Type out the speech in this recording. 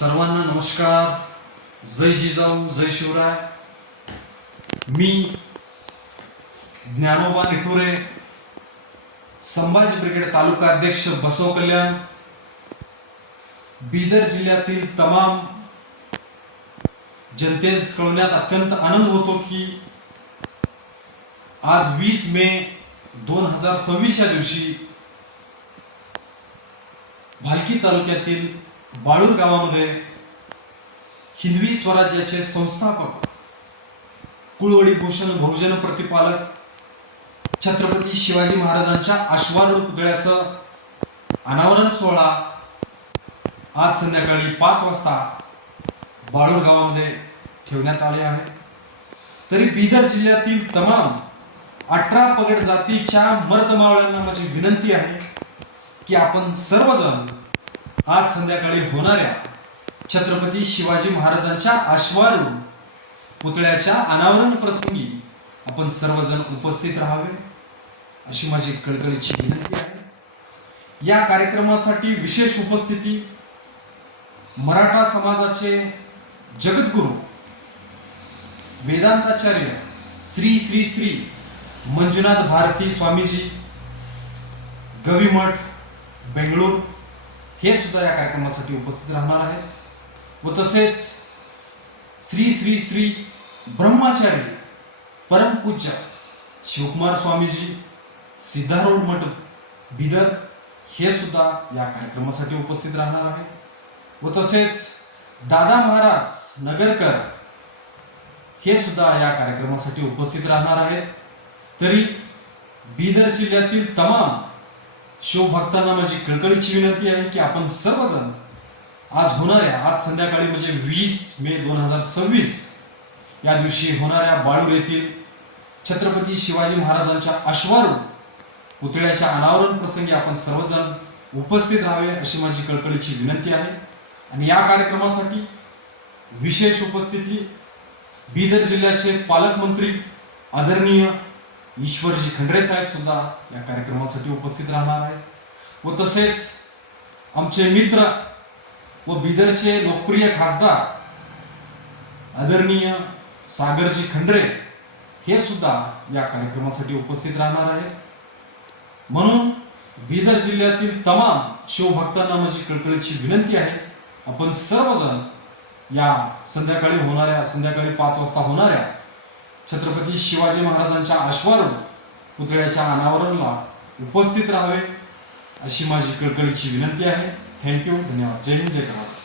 सर्वांना नमस्कार. जय जिजाऊ, जय शिवराय. मी ज्ञानोबा निटुरे, संभाजी ब्रिगेड तालुका अध्यक्ष बसव कल्याण, बीदर जिल्ह्यातील तमाम जनतेस कळवण्यात अत्यंत आनंद होतो की आज 20 मे 2026 या दिवशी भालकी तालुक्यातील बाळूर गावामध्ये हिंदवी स्वराज्याचे संस्थापक कुळवडी भूषण बहुजन प्रतिपालक छत्रपती शिवाजी महाराजांच्या अश्वारूढ पुतळ्याचं अनावरण सोहळा आज संध्याकाळी 5 वाजता बाळूर गावामध्ये ठेवण्यात आले आहे. तरी बीदर जिल्ह्यातील तमाम 18 पगड जातीच्या मर्दमावळ्यांना माझी विनंती आहे की आपण सर्वजण आज संध्याकाळी होणाऱ्या छत्रपती शिवाजी महाराजांच्या अश्वारूढ पुतळ्याच्या अनावरण प्रसंगी आपण सर्वजण उपस्थित राहावे अशी माझी कळकळीची विनंती आहे. या कार्यक्रमासाठी विशेष उपस्थिती मराठा समाजाचे जगद्गुरू वेदांताचार्य श्री श्री श्री मंजुनाथ भारती स्वामीजी गविमठ बेंगळूर हे सुद्धा या कार्यक्रमासाठी उपस्थित राहणार आहेत व तसेच श्री श्री श्री ब्रह्माचार्य परमपूज्य शिवकुमार स्वामीजी सिद्धारूढ मठ बीदर हे सुद्धा या कार्यक्रमासाठी उपस्थित राहणार आहेत व तसेच दादा महाराज नगरकर हे सुद्धा या कार्यक्रमासाठी उपस्थित राहणार आहेत. तरी बीदर जिल्ह्यातील तमाम शिवभक्तांना माझी कळकळीची विनंती आहे की आपण सर्वजण आज संध्याकाळी म्हणजे 20 मे 2026 या दिवशी होणाऱ्या बाळूर येथील छत्रपती शिवाजी महाराजांच्या अश्वारूढ पुतळ्याच्या अनावरण प्रसंगी आपण सर्वजण उपस्थित राहावे अशी माझी कळकळीची विनंती आहे. आणि या कार्यक्रमासाठी विशेष उपस्थिती बीदर जिल्ह्याचे पालकमंत्री आदरणीय ईश्वरजी खंडरे साहेब सुद्धा या कार्यक्रमासाठी उपस्थित राहणार आहेत व तसेच आमचे मित्र व बीदरचे लोकप्रिय खासदार आदरणीय सागरजी खंडरे हे सुद्धा या कार्यक्रमासाठी उपस्थित राहणार आहेत. म्हणून बीदर जिल्ह्यातील तमाम शिवभक्तांना माझी कळकळीची विनंती आहे आपण सर्वजण या संध्याकाळी 5 वाजता होणाऱ्या छत्रपती शिवाजी महाराजांच्या अश्वारूढ पुतळ्याच्या अनावरणला उपस्थित राहावे अशी माझी कळकळीची विनंती आहे. थँक्यू, धन्यवाद. जय हिंद, जय महाराष्ट्र.